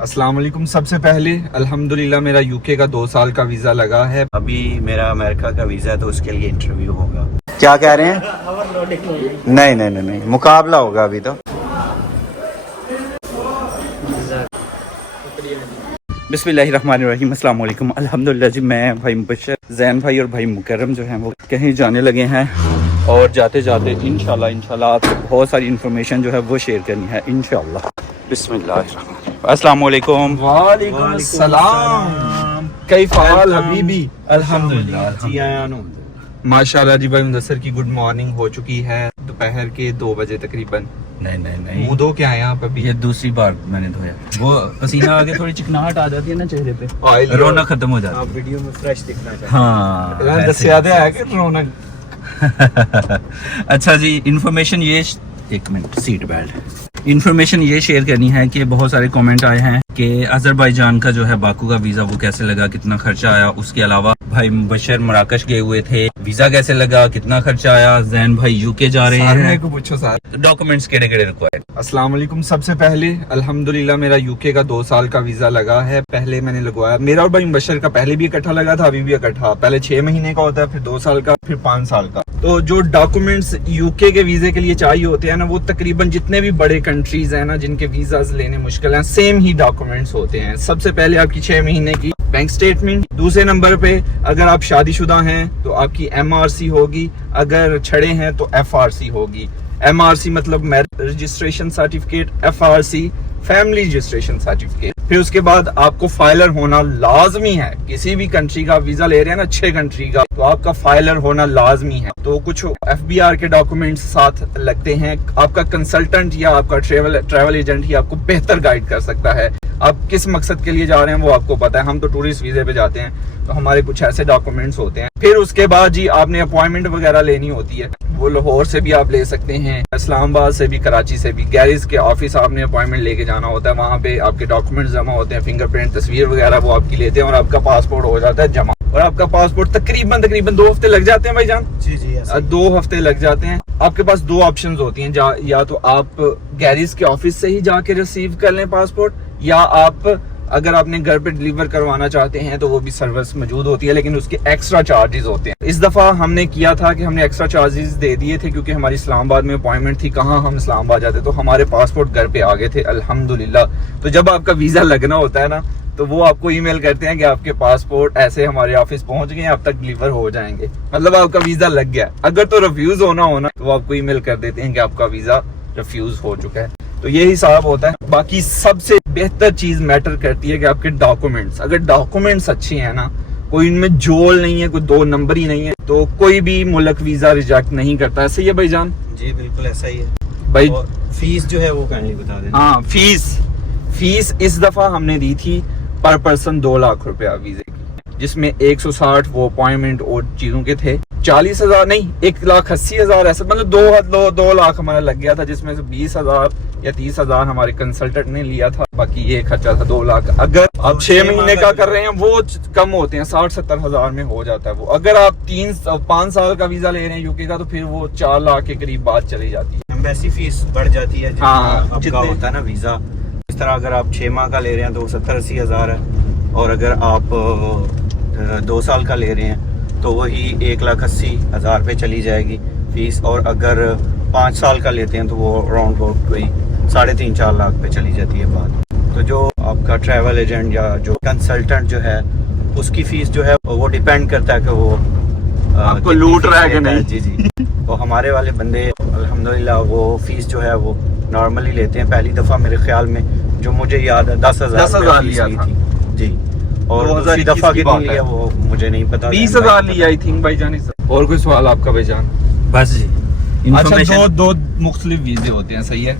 अस्सलाम वालेकुम। सबसे पहले अल्हम्दुलिल्लाह मेरा यूके का 2 साल का वीज़ा लगा है। अभी मेरा अमेरिका का वीज़ा है तो उसके लिए इंटरव्यू होगा। क्या कह रहे हैं? नहीं, मुकाबला होगा अभी तो। बिस्मिल्लाहिर्रहमानिर्रहीम। अस्सलाम वालेकुम। अल्हम्दुलिल्लाह जी, मैं भाई मुबशर, जैन भाई और भाई मुकर्रम जो हैं वो कहीं जाने लगे हैं और जाते जाते इंशाल्लाह आपसे बहुत सारी इन्फॉर्मेशन जो है वो शेयर करनी है इंशाल्लाह। बिस्मिल्लाहिर्रहमानिर्रहीम। अस्सलाम वालेकुम। वालेकुम अस्सलाम। कैफ हाल हबीबी? अल्हम्दुलिल्लाह माशाल्लाह जी। भाई मुदस्सर की गुड मॉर्निंग हो चुकी है दोपहर के 2 बजे तकरीबन। नहीं, मुँह धो के आए आप अभी? ये दूसरी बार मैंने धोया। वो पसीना आगे थोड़ी चिकनाहट आ जाती है ना चेहरे पे, ऑयल रौनक खत्म हो जाती है। आप वीडियो में फ्रेश दिखना चाहिए। हाँ, दस्या दे है कि रौनक। अच्छा जी, इन्फॉर्मेशन ये, एक मिनट, सीट बेल्ट। इन्फॉर्मेशन ये शेयर करनी है कि बहुत सारे कमेंट आए हैं कि अजरबैजान का जो है बाकू का वीजा वो कैसे लगा, कितना खर्चा आया। उसके अलावा भाई मुबशर मराकश गए हुए थे, वीजा कैसे लगा, कितना खर्चा आया। जैन भाई यूके जा रहे हैं, को पूछो सर। डॉक्यूमेंट्स केड़े रिक्वायर्ड। अस्सलाम वालेकुम। सबसे पहले अल्हम्दुलिल्लाह मेरा यूके का 2 साल का वीजा लगा है। पहले मैंने लगवाया, मेरा और भाई मुबशर का पहले भी इकट्ठा लगा था, अभी भी इकट्ठा। पहले 6 महीने का होता है, फिर 2 साल का, फिर 5 साल का। तो जो डॉक्यूमेंट्स यूके के वीजे के लिए चाहिए होते हैं ना, वो तकरीबन जितने भी बड़े कंट्रीज हैं ना जिनके वीजाज लेने मुश्किल हैं, सेम ही डॉक्यूमेंट्स होते हैं। सबसे पहले आपकी 6 महीने की बैंक स्टेटमेंट। दूसरे नंबर पे अगर आप शादीशुदा हैं तो आपकी MRC होगी, अगर छड़े हैं तो FRC होगी। MRC मतलब marriage registration certificate, FRC family registration certificate. फिर उसके बाद आपको फाइलर होना लाजमी है। किसी भी कंट्री का वीजा ले रहे हैं ना, अच्छे कंट्री का, तो आपका फाइलर होना लाजमी है। तो कुछ FBR के डॉक्यूमेंट्स साथ लगते हैं। आपका कंसल्टेंट या आपका ट्रेवल एजेंट ही आपको बेहतर गाइड कर सकता है। आप किस मकसद के लिए जा रहे हैं वो आपको पता है। हम तो टूरिस्ट वीजे पे जाते हैं, तो हमारे कुछ ऐसे डॉक्यूमेंट्स होते हैं। फिर उसके बाद जी आपने अपॉइंटमेंट वगैरह लेनी होती है। वो लाहौर से भी आप ले सकते हैं, इस्लामाबाद से भी, कराची से भी। गैरेज के ऑफिस आपने अपॉइंटमेंट लेके जाना होता है, वहाँ पे आपके डॉक्यूमेंट्स जमा होते हैं, फिंगरप्रिंट, तस्वीर वगैरह वो आपकी लेते हैं और आपका पासपोर्ट हो जाता है जमा। और आपका पासपोर्ट तकरीबन 2 हफ्ते लग जाते हैं भाईजान। जी 2 हफ्ते लग जाते हैं। आपके पास 2 ऑप्शन होती हैं, या तो आप गैरेज के ऑफिस से ही जाके रिसीव कर लें पासपोर्ट, या आप अगर आपने घर पे डिलीवर करवाना चाहते हैं तो वो भी सर्विस मौजूद होती है, लेकिन उसके एक्स्ट्रा चार्जेस होते हैं। इस दफा हमने किया था कि हमने एक्स्ट्रा चार्जेस दे दिए थे क्योंकि हमारी इस्लामाबाद में अपॉइंटमेंट थी। कहाँ हम इस्लामाबाद जाते, तो हमारे पासपोर्ट घर पे आ गए थे अल्हम्दुलिल्लाह। तो जब आपका वीजा लगना होता है ना, तो वो आपको ईमेल करते हैं कि आपके पासपोर्ट ऐसे हमारे ऑफिस पहुंच गए, अब तक डिलीवर हो जाएंगे, मतलब आपका वीजा लग गया। अगर तो रिफ्यूज होना तो वो आपको ईमेल कर देते हैं कि आपका वीजा रिफ्यूज हो चुका है। तो ये हिसाब होता है। बाकी सबसे बेहतर चीज मैटर करती है कि आपके डॉक्यूमेंट्स, अगर डॉक्यूमेंट्स अच्छे हैं ना, कोई इनमें जोल नहीं है, कोई 2 नंबर ही नहीं है, तो कोई भी मुल्क वीजा रिजेक्ट नहीं करता। ऐसे ही है भाईजान? जी बिल्कुल ऐसा ही है भाई। फीस जो है वो काइंडली बता देना। हाँ, फीस इस दफा हमने दी थी पर पर्सन 2 लाख रुपया वीजे की, जिसमें 160 वो अपॉइंटमेंट और चीजों के थे। 40,000 नहीं, 1,80,000 ऐसा, मतलब 2 लाख हमारा लग गया था, जिसमें से 20,000 या 30,000 हमारे कंसल्टेंट ने लिया था। बाकी ये खर्चा था 2 लाख। अगर आप 6 महीने का कर रहे हैं वो कम होते हैं, 60-70 हजार में हो जाता है वो। अगर आप 3-5 साल का वीजा ले रहे हैं यूके का, तो फिर वो 4 लाख के करीब बात चली जाती है। एम्बेसी फीस बढ़ जाती है। हाँ, आपका होता है ना वीजा। इस तरह अगर आप 6 माह का ले रहे हैं तो 70-80 हजार है, और अगर आप 2 साल का ले रहे हैं तो वही 1,80,000 पे चली जाएगी फीस। और अगर 5 साल का लेते हैं तो वो अराउंड अबाउट कोई 3.5-4 लाख पे चली जाती है बात। तो जो आपका ट्रैवल एजेंट या जो कंसल्टेंट जो है, उसकी फीस जो है वो डिपेंड करता है कि वो आपको लूट रहा है कि नहीं। जी तो हमारे वाले बंदे अल्हम्दुलिल्लाह वो फीस जो है वो नॉर्मली लेते हैं। पहली दफा मेरे ख्याल में जो मुझे याद है 10,000 लिया था जी, और दूसरी दफा कितनी लिया वो मुझे नहीं पता। 20,000 लिया आई थिंक भाईजान। और कोई सवाल आपका भाईजान? बस जी। अच्छा, दो मुख्तलिफ वीजे होते हैं, सही है।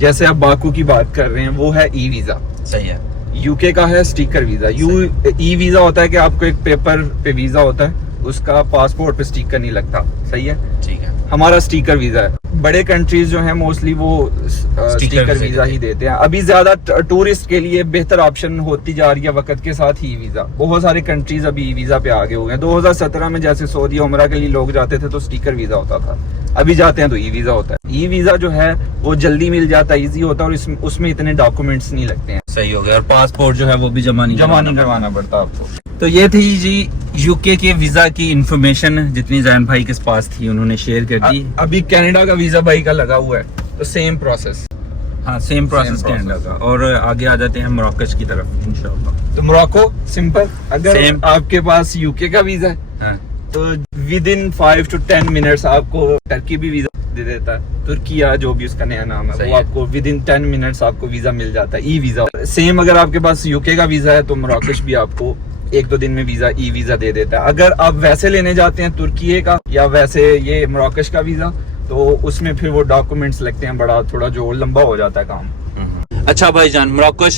जैसे आप बाकू की बात कर रहे हैं, वो है ई वीजा, सही है। यूके का है स्टिकर वीजा। ई वीजा होता है कि आपको एक पेपर पे वीजा होता है, उसका पासपोर्ट पे स्टिकर नहीं लगता, सही है। ठीक है। हमारा स्टिकर वीजा है। बड़े कंट्रीज जो है मोस्टली वो स्टिकर वीजा ही देते हैं। अभी ज्यादा टूरिस्ट के लिए बेहतर ऑप्शन होती जा रही है वक्त के साथ ही वीजा। बहुत सारे कंट्रीज अभी वीजा पे आगे हो गए। 2017 में जैसे सऊदी उमरा के लिए लोग जाते थे तो स्टिकर वीजा होता था। अभी जाते हैं तो ई वीजा होता है। ई वीजा जो है वो जल्दी मिल जाता है, इजी होता है, और उसमें इतने डॉक्यूमेंट्स नहीं लगते हैं। सही हो गया। और पासपोर्ट जो है वो भी जमा नहीं करवाना पड़ता आपको। तो ये थी जी यूके के वीजा की इंफॉर्मेशन, जितनी जैन भाई के पास थी उन्होंने शेयर कर दी। अभी कनाडा का वीजा भाई का लगा हुआ है, तो सेम प्रोसेस। हाँ, सेम प्रोसेस कनाडा का। और आगे आ जाते हैं मोरक्को की तरफ इंशाल्लाह। तो मोरक्को सिंपल, अगर Same. आपके पास यूके का वीजा है हाँ, तो विद इन 5 to 10 मिनट्स आपको टर्की भी वीजा दे देता है। तुर्किया जो भी उसका नया नाम है, सही वो है। आपको विद इन 10 मिनट्स आपको वीजा मिल जाता है, ई वीजा। सेम अगर आपके पास यूके का वीजा है तो मोरक्को भी आपको 1-2 दिन में वीजा, ई वीजा दे देता है। अगर आप वैसे लेने जाते हैं तुर्की का या वैसे ये मोरक्को का वीजा, तो उसमें फिर वो डॉक्यूमेंट्स लगते हैं, बड़ा थोड़ा जो लंबा हो जाता है काम। अच्छा भाईजान, मोरक्को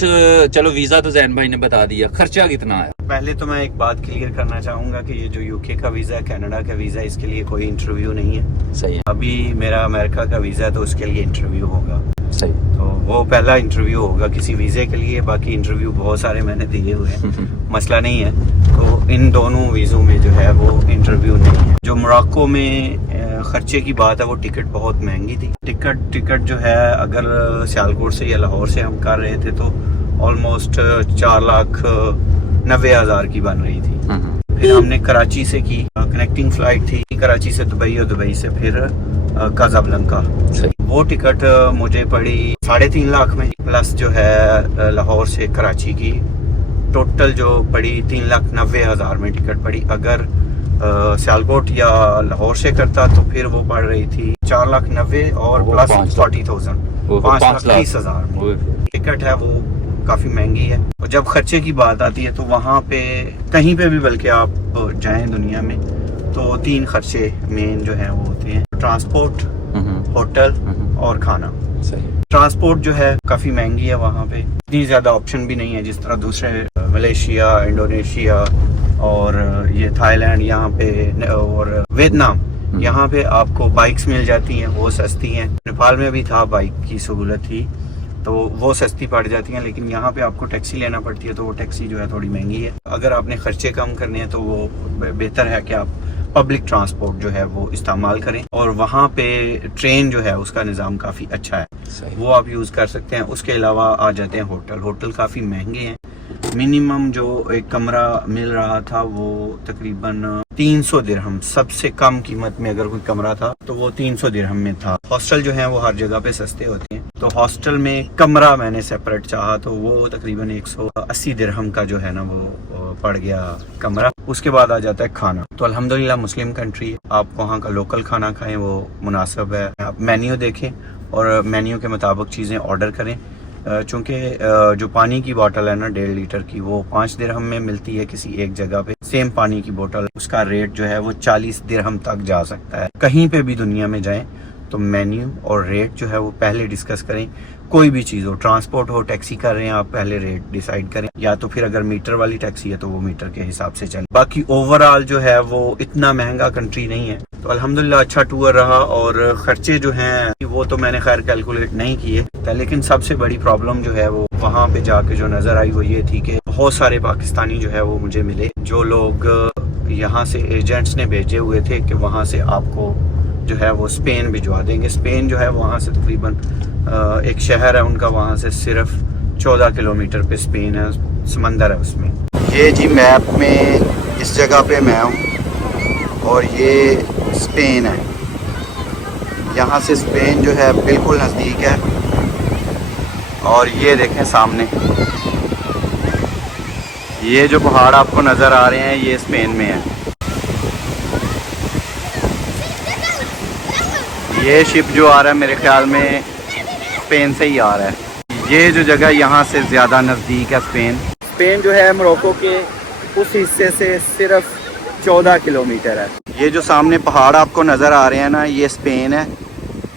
चलो वीजा तो जैन भाई ने बता दिया, खर्चा कितना है? पहले तो मैं एक बात क्लियर करना चाहूँगा कि ये जो यूके का वीज़ा है, कनाडा का वीज़ा, इसके लिए कोई इंटरव्यू नहीं है। सही है, अभी मेरा अमेरिका का वीज़ा है तो उसके लिए इंटरव्यू होगा। सही। तो वो पहला इंटरव्यू होगा किसी वीज़े के लिए, बाकी इंटरव्यू बहुत सारे मैंने दिए हुए हैं, मसला नहीं है। तो इन दोनों वीज़ों में जो है वो इंटरव्यू नहीं है। जो मोरक्को में खर्चे की बात है, वो टिकट बहुत महंगी थी। टिकट जो है अगर सियालकोट से या लाहौर से हम कर रहे थे तो ऑलमोस्ट 4,90,000 की बन रही थी। फिर हमने कराची से की, कनेक्टिंग फ्लाइट थी कराची से दुबई, और दुबई से फिर काज़ाब्लंका। वो टिकट मुझे पड़ी 3.5 लाख में, प्लस जो है लाहौर से कराची की टोटल जो पड़ी 3,90,000 में टिकट पड़ी। अगर सियालकोट या लाहौर से करता तो फिर वो पड़ रही थी 4,90,000 और प्लस 40,000, 5,30,000 टिकट है। वो काफी महंगी है। और जब खर्चे की बात आती है तो वहाँ पे कहीं पे भी बल्कि आप जाएं दुनिया में तो 3 खर्चे मेन जो है वो होते हैं, ट्रांसपोर्ट, होटल और खाना। ट्रांसपोर्ट जो है काफी महंगी है, वहाँ पे इतनी ज्यादा ऑप्शन भी नहीं है जिस तरह दूसरे मलेशिया, इंडोनेशिया और ये थाईलैंड यहाँ पे और वियतनाम, यहाँ पे आपको बाइक्स मिल जाती हैं, वो सस्ती हैं। नेपाल में भी था, बाइक की सहूलत थी तो वो सस्ती पड़ जाती हैं, लेकिन यहाँ पे आपको टैक्सी लेना पड़ती है तो वो टैक्सी जो है थोड़ी महंगी है। अगर आपने खर्चे कम करने हैं तो वो बेहतर है कि आप पब्लिक ट्रांसपोर्ट जो है वो इस्तेमाल करें, और वहाँ पे ट्रेन जो है उसका निज़ाम काफ़ी अच्छा है, वो आप यूज़ कर सकते हैं। उसके अलावा आ जाते हैं होटल काफ़ी महंगे हैं। मिनिमम जो एक कमरा मिल रहा था वो तकरीबन 300 दिरहम, सबसे कम कीमत में अगर कोई कमरा था तो वो 300 दिरहम में था। हॉस्टल जो है वो हर जगह पे सस्ते होते हैं, तो हॉस्टल में कमरा मैंने सेपरेट चाहा तो वो तकरीबन 180 दिरहम का जो है ना वो पड़ गया कमरा। उसके बाद आ जाता है खाना। तो अल्हम्दुलिल्लाह मुस्लिम कंट्री है, आप वहाँ का लोकल खाना खाएं वो मुनासिब है। आप मेन्यू देखें और मेन्यू के मुताबिक चीज़ें ऑर्डर करें। चूँकि जो पानी की बोतल है ना 1.5 लीटर की, वो 5 दिरहम में मिलती है किसी एक जगह पे। सेम पानी की बोतल, उसका रेट जो है वो 40 दिरहम तक जा सकता है। कहीं पे भी दुनिया में जाएं तो मेन्यू और रेट जो है वो पहले डिस्कस करें। कोई भी चीज़ हो, ट्रांसपोर्ट हो, टैक्सी कर रहे हैं आप, पहले रेट डिसाइड करें, या तो फिर अगर मीटर वाली टैक्सी है तो वो मीटर के हिसाब से चले। बाकी ओवरऑल जो है वो इतना महंगा कंट्री नहीं है। तो अल्हम्दुलिल्लाह अच्छा टूर रहा। और खर्चे जो हैं वो तो मैंने खैर कैलकुलेट नहीं किए, लेकिन सबसे बड़ी प्रॉब्लम जो है वो वहाँ पे जाके जो नज़र आई वो ये थी कि बहुत सारे पाकिस्तानी जो है वो मुझे मिले, जो लोग यहाँ से एजेंट्स ने भेजे हुए थे कि वहाँ से आपको जो है वो स्पेन भिजवा देंगे। स्पेन जो है वहाँ से तकरीबन एक शहर है उनका, वहाँ से सिर्फ 14 किलोमीटर पे स्पेन है, समंदर है उसमें। ये जी मैप में इस जगह पे मैं हूँ और ये स्पेन है। यहाँ से स्पेन जो है बिल्कुल नज़दीक है। और ये देखें सामने ये जो पहाड़ आपको नज़र आ रहे हैं ये स्पेन में है। ये शिप जो आ रहा है मेरे ख्याल में स्पेन से ही आ रहा है। ये जो जगह यहाँ से ज़्यादा नज़दीक है स्पेन जो है मोरक्को के उस हिस्से से सिर्फ 14 किलोमीटर है। ये जो सामने पहाड़ आपको नज़र आ रहे हैं ना ये स्पेन है,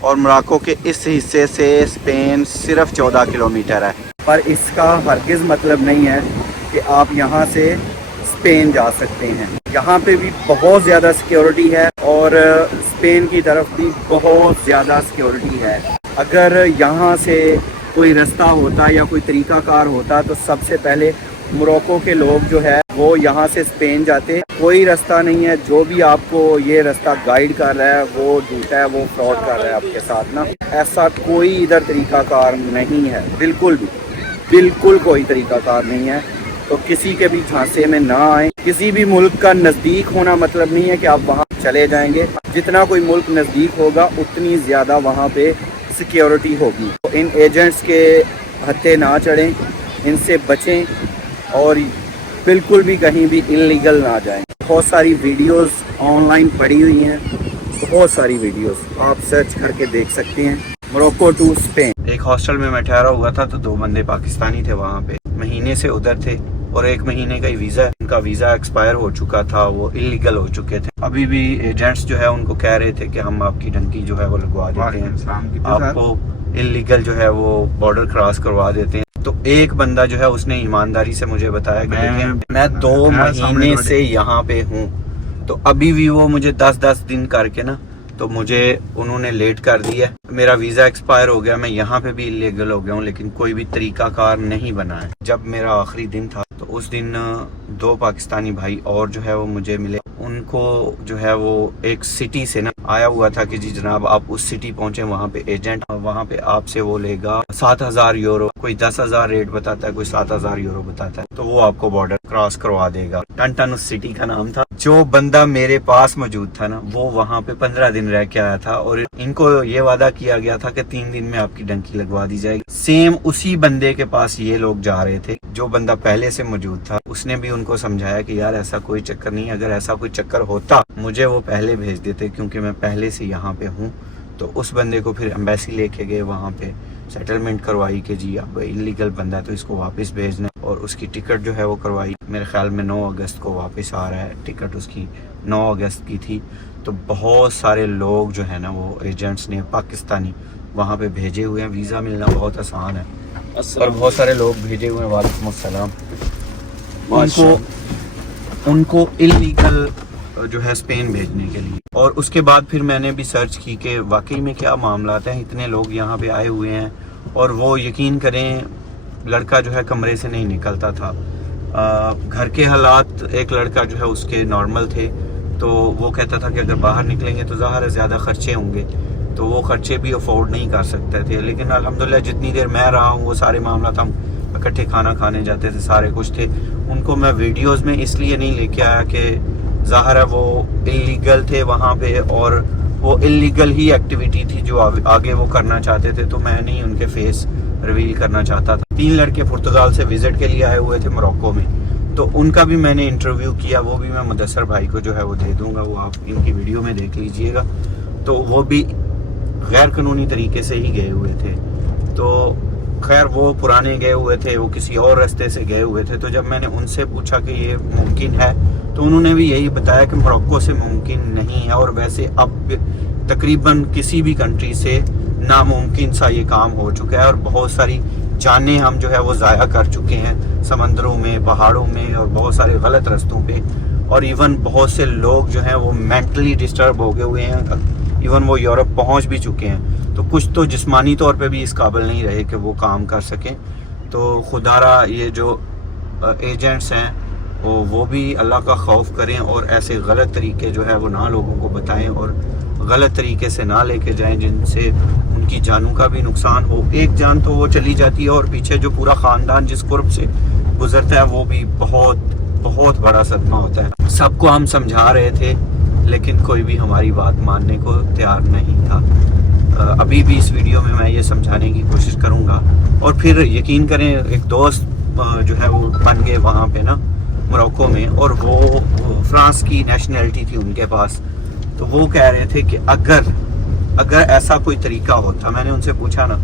और मोरक्को के इस हिस्से से स्पेन सिर्फ 14 किलोमीटर है। पर इसका हरगिज़ मतलब नहीं है कि आप यहाँ से स्पेन जा सकते हैं। यहाँ पे भी बहुत ज़्यादा सिक्योरिटी है और स्पेन की तरफ भी बहुत ज़्यादा सिक्योरिटी है। अगर यहाँ से कोई रास्ता होता या कोई तरीक़ाकार होता तो सबसे पहले मोरक्को के लोग जो है वो यहाँ से स्पेन जाते हैं। कोई रास्ता नहीं है, जो भी आपको ये रास्ता गाइड कर रहा है वो झूठा है, वो फ्रॉड कर रहा है आपके साथ ना। ऐसा कोई इधर तरीकाकार नहीं है, बिल्कुल कोई तरीकाकार नहीं है। तो किसी के भी झांसे में ना आए। किसी भी मुल्क का नज़दीक होना मतलब नहीं है कि आप वहाँ चले जाएंगे। जितना कोई मुल्क नज़दीक होगा उतनी ज़्यादा वहाँ पे सिक्योरिटी होगी। तो इन एजेंट्स के हत्थे ना चढ़ें, इनसे बचें और बिल्कुल भी कहीं भी इल्लीगल ना जाएं। बहुत सारी वीडियोस ऑनलाइन पड़ी हुई हैं, बहुत सारी वीडियोस आप सर्च करके देख सकते हैं। Morocco to Spain. एक हॉस्टल में मैं ठहरा हुआ था तो 2 बंदे पाकिस्तानी थे वहाँ पे, महीने से उधर थे और 1 महीने का ही वीज़ा, उनका वीज़ा एक्सपायर हो चुका था, वो इलीगल हो चुके थे। अभी भी एजेंट्स जो है उनको कह रहे थे कि हम आपकी डंकी जो है वो लगवा देते हैं, आपको इलीगल जो है वो बॉर्डर क्रॉस करवा देते हैं। तो एक बंदा जो है उसने ईमानदारी से मुझे बताया कि मैं 2 महीने से यहाँ पे हूँ, तो अभी भी वो मुझे 10-10 दिन करके ना तो मुझे उन्होंने लेट कर दिया। मेरा वीज़ा एक्सपायर हो गया, मैं यहाँ पे भी इलीगल हो गया हूँ, लेकिन कोई भी तरीकाकार नहीं बना है। जब मेरा आखिरी दिन था तो उस दिन 2 पाकिस्तानी भाई और जो है वो मुझे मिले। उनको जो है वो एक सिटी से ना आया हुआ था कि जी जनाब आप उस सिटी पहुंचे, वहाँ पे एजेंट वहाँ पे आपसे वो लेगा 7,000 यूरो, कोई 10,000 रेट बताता है, कोई 7,000 यूरो बताता है, तो वो आपको बॉर्डर क्रॉस करवा देगा। टन उस सिटी का नाम था। जो बंदा मेरे पास मौजूद था ना वो वहाँ पे 15 दिन रह के आया था और इनको ये वादा किया गया था कि 3 दिन में आपकी डंकी लगवा दी जाएगी। सेम उसी बंदे के पास ये लोग जा रहे थे। जो बंदा पहले से मौजूद था उसने भी उनको समझाया कि यार ऐसा कोई चक्कर नहीं, अगर ऐसा कोई चक्कर होता मुझे वो पहले भेज देते क्योंकि मैं पहले से यहाँ पे हूँ। तो उस बंदे को फिर एम्बेसी लेके गए, वहाँ पे सेटलमेंट करवाई कि जी अब इलीगल बंदा है तो इसको वापस भेजना, और उसकी टिकट जो है वो करवाई। मेरे ख्याल में 9 अगस्त को वापस आ रहा है, टिकट उसकी 9 अगस्त की थी। तो बहुत सारे लोग जो है ना वो एजेंट्स ने पाकिस्तानी वहाँ पे भेजे हुए हैं। वीज़ा मिलना बहुत आसान है और बहुत सारे लोग भेजे हुए हैं। वालेकुम अस्सलाम। उनको इलीगल जो है स्पेन भेजने के लिए। और उसके बाद फिर मैंने भी सर्च की कि वाकई में क्या मामला हैं, इतने लोग यहाँ पे आए हुए हैं। और वो यकीन करें लड़का जो है कमरे से नहीं निकलता था। घर के हालात एक लड़का जो है उसके नॉर्मल थे, तो वो कहता था कि अगर बाहर निकलेंगे तो ज़ाहिर है ज़्यादा खर्चे होंगे, तो वो खर्चे भी अफोर्ड नहीं कर सकते थे। लेकिन अल्हम्दुलिल्लाह जितनी देर मैं रहा हूँ वो सारे मामला था, हम इकट्ठे खाना खाने जाते थे, सारे कुछ थे। उनको मैं वीडियोस में इसलिए नहीं लेके आया कि ज़ाहिर है वो इलीगल थे वहाँ पे और वो इलीगल ही एक्टिविटी थी जो आगे वो करना चाहते थे, तो मैं नहीं उनके फेस रिवील करना चाहता था। 3 लड़के पुर्तगाल से विजिट के लिए आए हुए थे मोरक्को में, तो उनका भी मैंने इंटरव्यू किया। वो भी मैं मुदस्सर भाई को जो है वो दे दूंगा, वो आप इनकी वीडियो में देख लीजिएगा। तो वो भी गैर कानूनी तरीके से ही गए हुए थे। तो खैर वो पुराने गए हुए थे, वो किसी और रास्ते से गए हुए थे। तो जब मैंने उनसे पूछा कि ये मुमकिन है तो उन्होंने भी यही बताया कि मोरक्को से मुमकिन नहीं है, और वैसे अब तकरीबन किसी भी कंट्री से नामुमकिन सा ये काम हो चुका है। और बहुत सारी जानें हम जो है वो ज़ाया कर चुके हैं समंदरों में, पहाड़ों में और बहुत सारे गलत रास्तों पे। और इवन बहुत से लोग जो हैं वो मेंटली डिस्टर्ब हो गए हुए हैं, इवन वो यूरोप पहुंच भी चुके हैं। तो कुछ तो जिस्मानी तौर पे भी इस काबिल नहीं रहे कि वो काम कर सकें। तो खुदारा ये जो एजेंट्स हैं वो भी अल्लाह का खौफ करें और ऐसे गलत तरीके जो है वो ना लोगों को बताएं और गलत तरीके से ना लेके जाएं जिनसे उनकी जानों का भी नुकसान हो। एक जान तो वो चली जाती है और पीछे जो पूरा ख़ानदान जिस कुर्ब से गुजरता है वो भी बहुत बहुत बड़ा सदमा होता है। सबको हम समझा रहे थे लेकिन कोई भी हमारी बात मानने को तैयार नहीं था। अभी भी इस वीडियो में मैं ये समझाने की कोशिश करूँगा। और फिर यकीन करें एक दोस्त जो है वो बन गए वहाँ पे ना मोरक्को में, और वो फ्रांस की नेशनैलिटी थी उनके पास। तो वो कह रहे थे कि अगर ऐसा कोई तरीका होता, मैंने उनसे पूछा ना,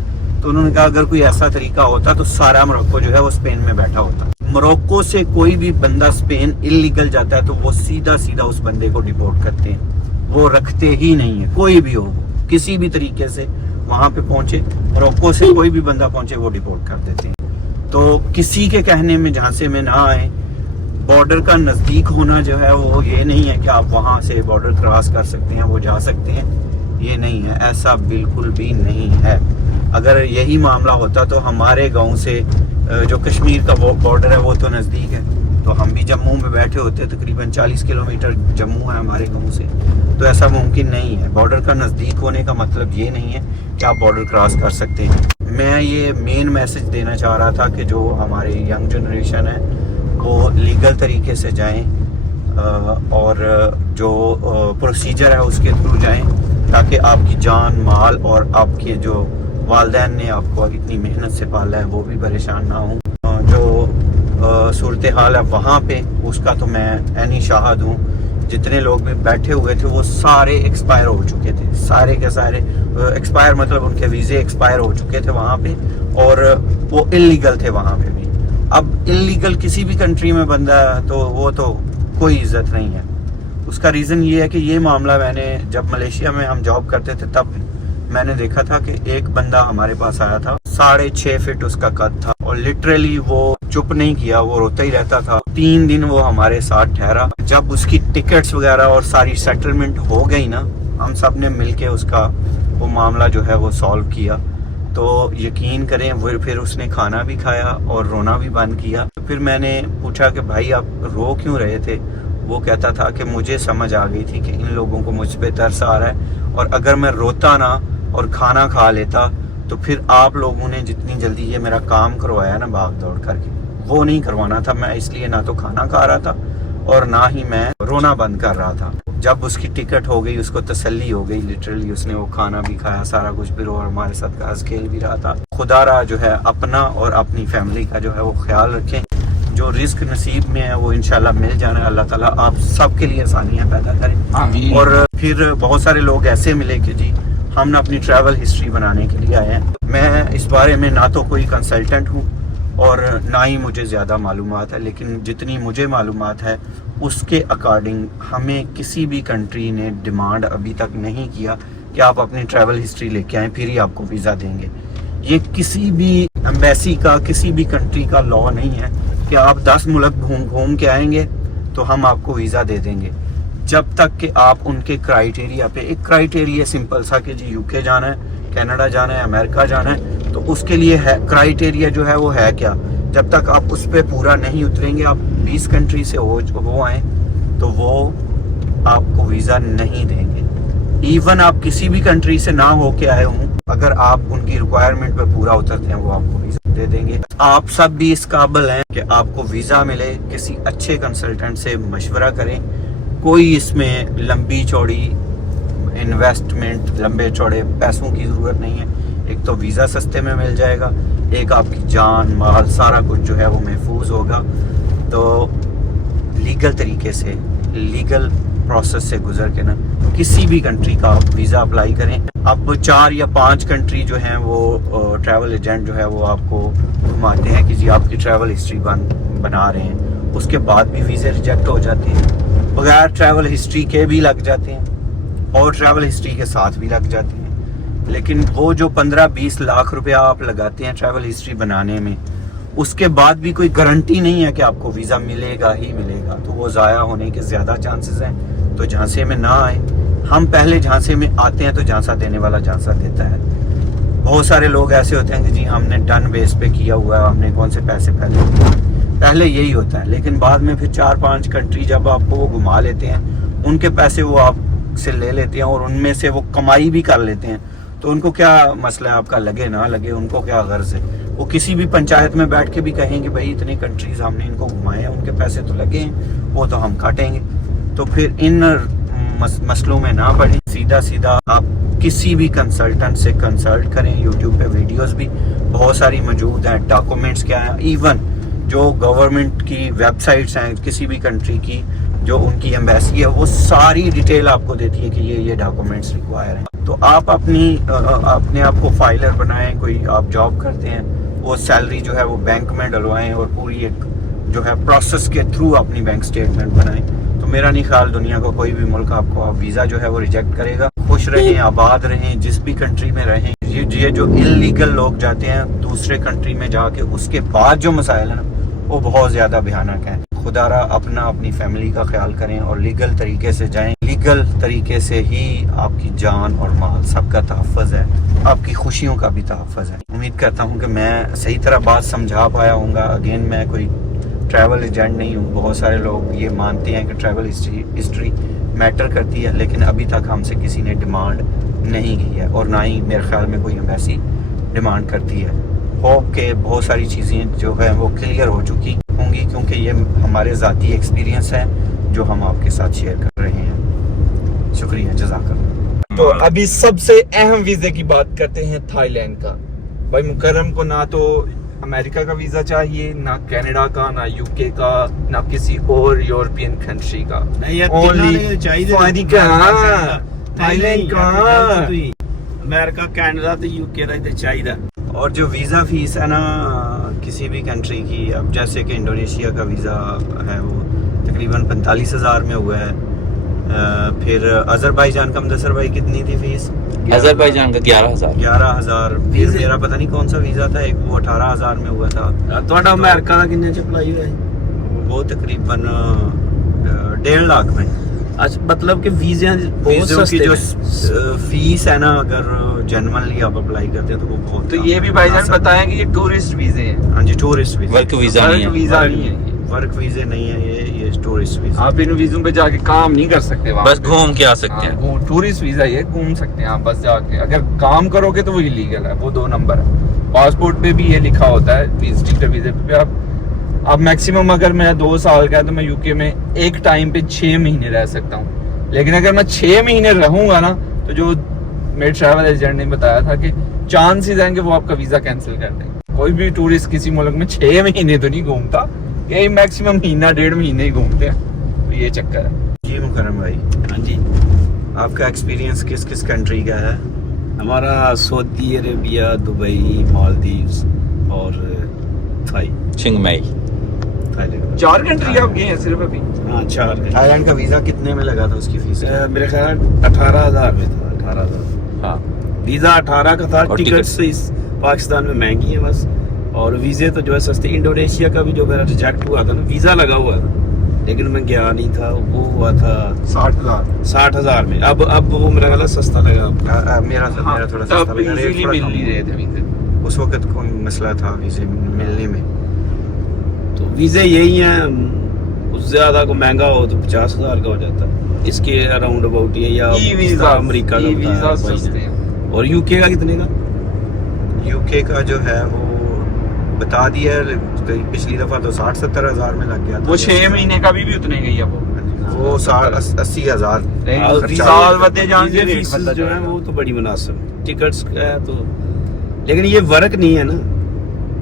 तो उन्होंने कहा अगर कोई ऐसा तरीका होता तो सारा मोरक्को जो है वो स्पेन में बैठा होता। मोरक्को से कोई भी बंदा स्पेन इलीगल जाता है तो वो सीधा सीधा उस बंदे को डिपोर्ट करते हैं, वो रखते ही नहीं है। कोई भी हो किसी भी तरीके से वहाँ पे पहुंचे, मोरक्को से कोई भी बंदा पहुंचे वो डिपोर्ट कर देते हैं। तो किसी के कहने में झांसे में ना आए। बॉर्डर का नज़दीक होना जो है वो ये नहीं है कि आप वहाँ से बॉर्डर क्रॉस कर सकते हैं, वो जा सकते हैं, ये नहीं है, ऐसा बिल्कुल भी नहीं है। अगर यही मामला होता तो हमारे गांव से जो कश्मीर का वो बॉर्डर है वो तो नज़दीक है, तो हम भी जम्मू में बैठे होते हैं, तकरीबन 40 किलोमीटर जम्मू है हमारे गाँव से, तो ऐसा मुमकिन नहीं है। बॉर्डर का नज़दीक होने का मतलब ये नहीं है कि आप बॉर्डर क्रॉस कर सकते हैं। मैं ये मेन मैसेज देना चाह रहा था कि जो हमारी यंग जनरेशन है वो लीगल तरीके से जाएं और जो प्रोसीजर है उसके थ्रू जाएं, ताकि आपकी जान माल और आपके जो वालिदैन ने आपको इतनी मेहनत से पाला है वो भी परेशान ना हो। जो सूरत हाल है वहाँ पे उसका तो मैं ऐनी शाहिद हूँ। जितने लोग भी बैठे हुए थे वो सारे एक्सपायर हो चुके थे, सारे के सारे एक्सपायर, मतलब उनके वीज़े एक्सपायर हो चुके थे वहाँ पे, और वो इलीगल थे वहाँ पे भी। अब इलीगल किसी भी कंट्री में बंदा तो वो तो कोई इज्जत नहीं है। उसका रीज़न ये है कि ये मामला मैंने जब मलेशिया में हम जॉब करते थे तब मैंने देखा था कि एक बंदा हमारे पास आया था, 6.5 फीट उसका कद था, और लिटरली वो चुप नहीं किया, वो रोता ही रहता था। 3 दिन वो हमारे साथ ठहरा। जब उसकी टिकट्स वगैरह और सारी सेटलमेंट हो गई ना, हम सब ने मिलके उसका वो मामला जो है वो सॉल्व किया। तो यकीन करें वो फिर उसने खाना भी खाया और रोना भी बंद किया। तो फिर मैंने पूछा कि भाई आप रो क्यों रहे थे? वो कहता था कि मुझे समझ आ गई थी कि इन लोगों को मुझ पे तरस आ रहा है, और अगर मैं रोता ना और खाना खा लेता तो फिर आप लोगों ने जितनी जल्दी ये मेरा काम करवाया ना भाग दौड़ करके, वो नहीं करवाना था। मैं इसलिए ना तो खाना खा रहा था और ना ही मैं रोना बंद कर रहा था। जब उसकी टिकट हो गई उसको तसल्ली हो गई, लिटरली उसने वो खाना भी खाया, सारा कुछ भी, और हमारे साथ हंस खेल भी रहा था। खुदारा जो है अपना और अपनी फैमिली का जो है वो ख्याल रखें। जो रिस्क नसीब में है वो इंशाल्लाह मिल जाना है। अल्लाह ताला आप सबके लिए आसानियाँ पैदा करें। और फिर बहुत सारे लोग ऐसे मिले कि जी हम ना अपनी ट्रैवल हिस्ट्री बनाने के लिए आए हैं। मैं इस बारे में ना तो कोई कंसल्टेंट हूँ और ना ही मुझे ज़्यादा मालूमात है, लेकिन जितनी मुझे मालूमात है उसके अकॉर्डिंग हमें किसी भी कंट्री ने डिमांड अभी तक नहीं किया कि आप अपनी ट्रैवल हिस्ट्री लेके आएँ फिर ही आपको वीज़ा देंगे। ये किसी भी एम्बेसी का, किसी भी कंट्री का लॉ नहीं है कि आप 10 मुल्क घूम के आएंगे तो हम आपको वीज़ा दे देंगे, जब तक कि आप उनके क्राइटेरिया पे, एक क्राइटेरिया सिंपल सा कि जी यूके जाना है, कनाडा जाना है, अमेरिका जाना है, तो उसके लिए है क्राइटेरिया जो है वो है क्या। जब तक आप उस पर पूरा नहीं उतरेंगे, आप 20 कंट्री से हो आए तो वो आपको वीज़ा नहीं देंगे। इवन आप किसी भी कंट्री से ना हो के आए हों, अगर आप उनकी रिक्वायरमेंट पे पूरा उतरते हैं वो आपको वीज़ा दे देंगे। आप सब भी इस काबिल हैं कि आपको वीज़ा मिले। किसी अच्छे कंसल्टेंट से मशवरा करें। कोई इसमें लंबी चौड़ी इन्वेस्टमेंट, लंबे चौड़े पैसों की ज़रूरत नहीं है। एक तो वीज़ा सस्ते में मिल जाएगा, एक आपकी जान माल सारा कुछ जो है वो महफूज होगा। तो लीगल तरीके से, लीगल प्रोसेस से गुजर के ना किसी भी कंट्री का आप वीज़ा अप्लाई करें। अब 4 या 5 कंट्री जो हैं वो ट्रैवल एजेंट जो है वो आपको घुमाते हैं कि जी आपकी ट्रैवल हिस्ट्री बना रहे हैं, उसके बाद भी वीज़े रिजेक्ट हो जाते हैं, बगैर ट्रैवल हिस्ट्री के भी लग जाते हैं और ट्रैवल हिस्ट्री के साथ भी लग जाते हैं। लेकिन वो जो 15-20 लाख रुपया आप लगाते हैं ट्रैवल हिस्ट्री बनाने में, उसके बाद भी कोई गारंटी नहीं है कि आपको वीज़ा मिलेगा ही मिलेगा, तो वो ज़ाया होने के ज़्यादा चांसेस हैं। तो झांसे में ना आए। हम पहले झांसे में आते हैं तो झांसा देने वाला झांसा देता है। बहुत सारे लोग ऐसे होते हैं कि जी हमने डन बेस पे किया हुआ है, हमने कौन से पैसे पहले यही होता है। लेकिन बाद में फिर 4-5 कंट्री जब आपको वो घुमा लेते हैं, उनके पैसे वो आपसे ले लेते हैं और उनमें से वो कमाई भी कर लेते हैं। तो उनको क्या मसला है आपका लगे ना लगे, उनको क्या गर्ज है। वो किसी भी पंचायत में बैठ के भी कहेंगे भाई इतनी कंट्रीज हमने इनको घुमाए हैं, उनके पैसे तो लगे हैं, वो तो हम काटेंगे। तो फिर इन मसलों में ना पड़े, सीधा सीधा आप किसी भी कंसल्टेंट से कंसल्ट करें। यूट्यूब पे वीडियोस भी बहुत सारी मौजूद हैं, डॉक्यूमेंट्स क्या हैं, इवन जो गवर्नमेंट की वेबसाइट्स हैं किसी भी कंट्री की, जो उनकी एम्बेसी है, वो सारी डिटेल आपको देती है कि ये डॉक्यूमेंट्स रिक्वायर हैं। तो आप अपने आप को फाइलर बनाएं। कोई आप जॉब करते हैं, वो सैलरी जो है वो बैंक में डलवाएं और पूरी एक जो है प्रोसेस के थ्रू अपनी बैंक स्टेटमेंट बनाएं। तो मेरा नहीं ख्याल दुनिया का कोई भी मुल्क आपको वीज़ा जो है वो रिजेक्ट करेगा। खुश रहें, आबाद रहें, जिस भी कंट्री में रहें। ये जो इलीगल लोग जाते हैं दूसरे कंट्री में जाके, उसके बाद जो मसाइल है ना वो बहुत ज़्यादा भयानक है। खुदारा अपनी फैमिली का ख्याल करें और लीगल तरीके से जाएं। लीगल तरीके से ही आपकी जान और माल सबका तहफ़्फ़ुज़ है। आपकी खुशियों का भी तहफ़्फ़ुज़ है। उम्मीद करता हूँ कि मैं सही तरह बात समझा पाया हूँगा। अगेन मैं कोई ट्रैवल एजेंट नहीं हूँ। बहुत सारे लोग ये मानते हैं कि ट्रैवल हिस्ट्री मैटर करती है, लेकिन अभी तक हमसे किसी ने डिमांड नहीं की है और ना ही मेरे ख्याल में कोई एम्बेसी डिमांड करती है। होप के बहुत सारी चीज़ें जो है वो क्लियर हो चुकी होंगी, क्योंकि ये हमारे ज़ाती एक्सपीरियंस है जो हम आपके साथ शेयर कर रहे हैं। शुक्रिया, जज़ाकल्लाह। तो अभी सबसे अहम वीजे की बात करते हैं थाईलैंड का। भाई मुकर्रम को ना तो अमेरिका का वीजा चाहिए, ना कनाडा का, ना यूके का, ना किसी और यूरोपियन कंट्री का। Only थाईलैंड का। अमेरिका, कनाडा ते यूके दा ते चाहिदा। और जो वीज़ा फीस है ना किसी भी कंट्री की, अब जैसे कि इंडोनेशिया का वीज़ा है वो तकरीबन 45,000 में हुआ है। फिर अजरबैजान का मुदस्सर भाई कितनी थी फीस? अजरबैजान का 11,000। 11,000। फिर मेरा पता नहीं कौन सा वीज़ा था, एक वो 18,000 में हुआ था। ਤੁਹਾਡਾ ਅਮਰੀਕਾ ਦਾ ਕਿੰਨੇ ਚ ਅਪਲਾਈ ਹੋਇਆ ਹੈ? वो तकरीबन 1.5 लाख में। अच्छा, मतलब कि वीज़े बहुत वीज़ों की सस्ते जो हैं। फीस है ना, अगर जनरली आप अप्लाई करते हैं तो वो बहुत तो ये भी भाईजान बताएं कि ये टूरिस्ट वीजे हैं, हाँ जी, टूरिस्ट वीज़ा। वर्क वीजा नहीं है। वीजा नहीं है ये। वर्क वीज़े नहीं है ये टूरिस्ट वीज़ा। आप इन वीजों पे जाके काम नहीं कर सकते वहाँ बस पे। घूम के आ सकते हैं। हाँ, टूरिस्ट वीजा ये घूम सकते हैं आप बस जाके। अगर काम करोगे तो वो इलीगल है, वो 2 नंबर है। पासपोर्ट पे भी ये लिखा होता है, विजिटर वीजे पे आप मैक्सिमम, अगर मैं 2 साल का है तो मैं यूके में एक टाइम पे 6 महीने रह सकता हूँ। लेकिन अगर मैं 6 महीने रहूंगा ना, तो जो मेरे ट्रैवल एजेंट ने बताया था कि चांसेस हैं कि वो आपका वीजा कैंसिल कर देंगे। कोई भी टूरिस्ट किसी मुल्क में 6 महीने तो नहीं घूमता, यही मैक्सिमम महीना 1.5 महीने ही घूमते हैं। तो ये चक्कर है। जी मुकर्रम भाई, हाँ जी, आपका एक्सपीरियंस किस किस कंट्री का है? हमारा सऊदी अरेबिया, दुबई, मालदीव्स और थाई चिंगमाई। थाईलैंड। 4 कंट्री आप गए हैं सिर्फ अभी? हाँ, 4 घंटे। थाईलैंड का वीज़ा कितने में लगा था उसकी फीस? मेरे ख्याल 18,000 में था। 18,000 हाँ, वीज़ा 18 का था। और टिकट टिकट? से इस पाकिस्तान में महंगी है बस, और वीज़े तो जो है सस्ते। इंडोनेशिया का भी जो मेरा रिजेक्ट हुआ था ना, वीज़ा लगा हुआ था लेकिन मैं गया नहीं था, वो हुआ था 60,000 में। अब वो मेरा ख्याल सस्ता लगा। मेरा थोड़ा सस्ता तब लगा, रेट इजीली थोड़ा मिल कम नहीं रहे थे वीजे। उस वक्त कोई मसला था वीज़े मिलने में। तो वीज़े यही हैं, उससे ज़्यादा को महंगा हो तो 50,000 का हो जाता है। इसके अराउंड अबाउट ये, या ई वीजा, अमेरिका का ई वीजा बताया भाई सस्ते ने। हैं। और यूके का कितने का? यूके का जो है वो बता दिया है, पिछली दफ़ा तो 60-70 हज़ार में लग गया था। वो 6 महीने का भी उतने गई है वो 80,000। साल बदले जाएंगे, वीज़े रेट फीस बदला जो है जाएगा। वो तो बड़ी मुनासिब। टिकट्स का है तो, लेकिन ये वर्क नहीं है ना,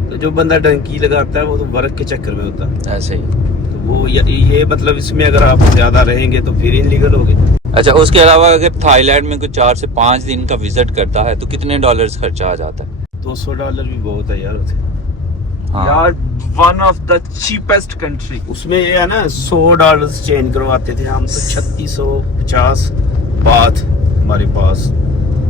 तो जो बंदा डंकी लगाता है वो तो वर्क के चक्कर में होता है। ऐसे ही। तो वो ये मतलब इसमें अगर आप ज्यादा रहेंगे तो फिर इनलीगल होगे। अच्छा, उसके अलावा अगर थाईलैंड में कुछ 4 से 5 दिन का विजिट करता है तो कितने डॉलर्स खर्चा आ जाता है? $200 भी बहुत है यार उसे। हाँ। यार one of the cheapest country. उसमें ये है ना, $100 चेंज करवाते थे हम तो 3650 बात हमारे पास,